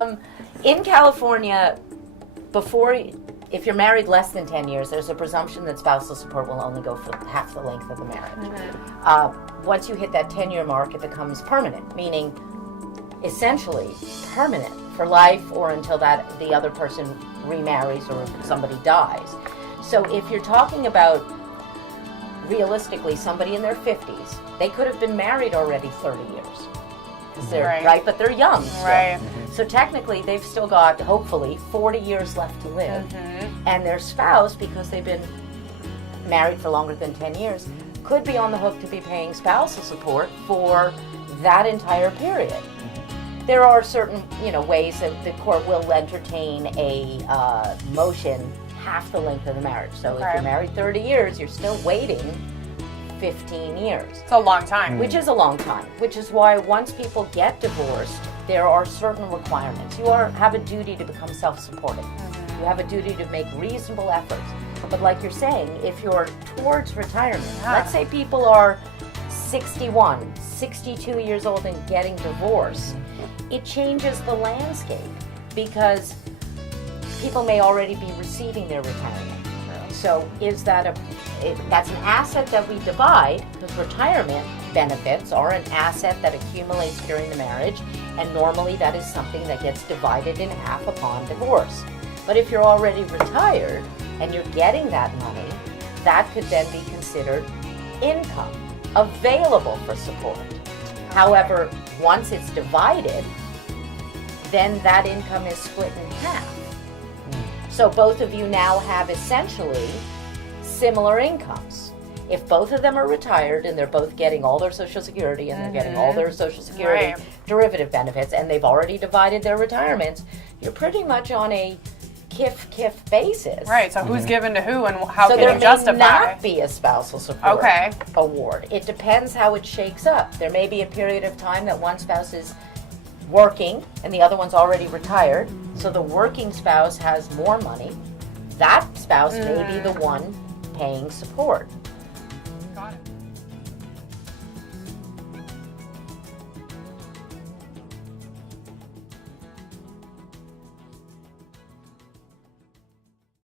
In California, if you're married less than 10 years, there's a presumption that spousal support will only go for half the length of the marriage. Once you hit that 10-year mark, it becomes permanent, meaning essentially permanent for life or until the other person remarries or somebody dies. So if you're talking about realistically somebody in their 50s, they could have been married already 30 years. Right, but they're young still. Right. So technically they've still got, hopefully, 40 years left to live. And their spouse, because they've been married for longer than 10 years, could be on the hook to be paying spousal support for that entire period. There are certain, ways that the court will entertain a motion half the length of the marriage. So if you're married 30 years, you're still waiting 15 years. It's a long time. Which is a long time, which is why once people get divorced, there are certain requirements. You have a duty to become self-supporting. You have a duty to make reasonable efforts. But like you're saying, if you're towards retirement, let's say people are 61, 62 years old and getting divorced, it changes the landscape because people may already be receiving their retirement. So is that that's an asset that we divide, because retirement benefits are an asset that accumulates during the marriage, and normally that is something that gets divided in half upon divorce. But if you're already retired and you're getting that money, that could then be considered income available for support. However, once it's divided, then that income is split in half. So both of you now have essentially similar incomes. If both of them are retired and they're both getting all their Social Security and they're getting all their Social Security derivative benefits and they've already divided their retirements, you're pretty much on a kif basis. Right, so who's given to who and how so can you justify? So there may not be a spousal support award. It depends how it shakes up. There may be a period of time that one spouse is working and the other one's already retired, so the working spouse has more money. That spouse may be the one paying support.